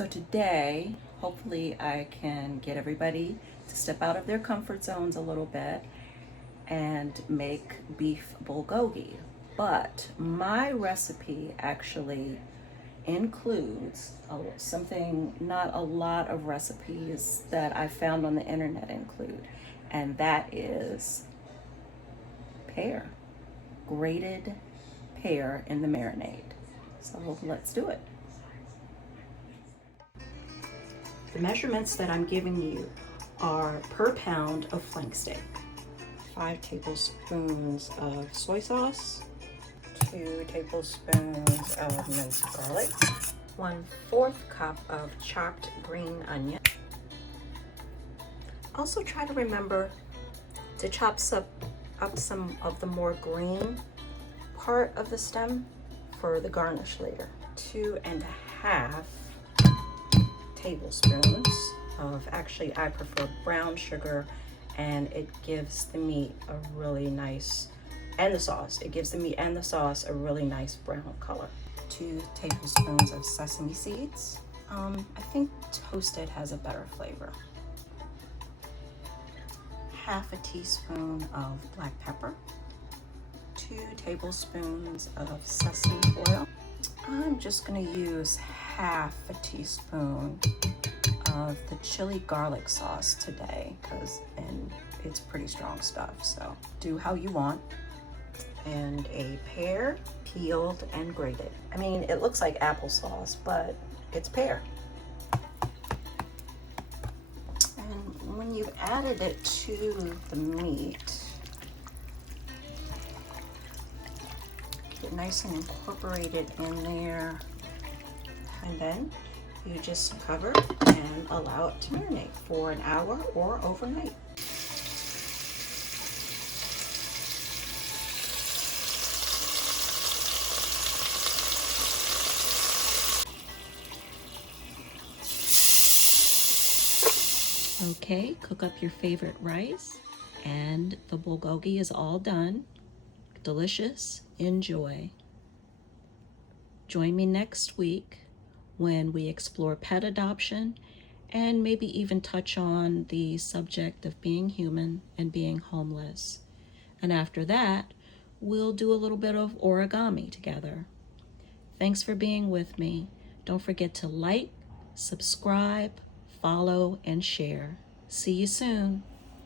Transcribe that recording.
So today, hopefully I can get everybody to step out of their comfort zones a little bit and make beef bulgogi. But my recipe actually includes something not a lot of recipes that I found on the internet include, and that is pear, grated pear in the marinade. So let's do it. The measurements that I'm giving you are per pound of flank steak. 5 tablespoons of soy sauce, 2 tablespoons of minced garlic, 1/4 cup of chopped green onion. Also try to remember to chop up some of the more green part of the stem for the garnish later. 2.5 tablespoons of, actually I prefer brown sugar, and it gives the meat a really nice, and the sauce, it gives the meat and the sauce a really nice brown color. 2 tablespoons of sesame seeds. I think toasted has a better flavor. 1/2 teaspoon of black pepper. 2 tablespoons of sesame oil. I'm just gonna use 1/2 teaspoon of the chili garlic sauce today, and it's pretty strong stuff, so do how you want. And a pear, peeled and grated. I mean, it looks like applesauce, but it's pear. And when you've added it to the meat, get nice and incorporated in there, and then you just cover and allow it to marinate for an hour or overnight. Okay, cook up your favorite rice, and the bulgogi is all done. Delicious. Enjoy. Join me next week when we explore pet adoption and maybe even touch on the subject of being human and being homeless. And after that, we'll do a little bit of origami together. Thanks for being with me. Don't forget to like, subscribe, follow, and share. See you soon.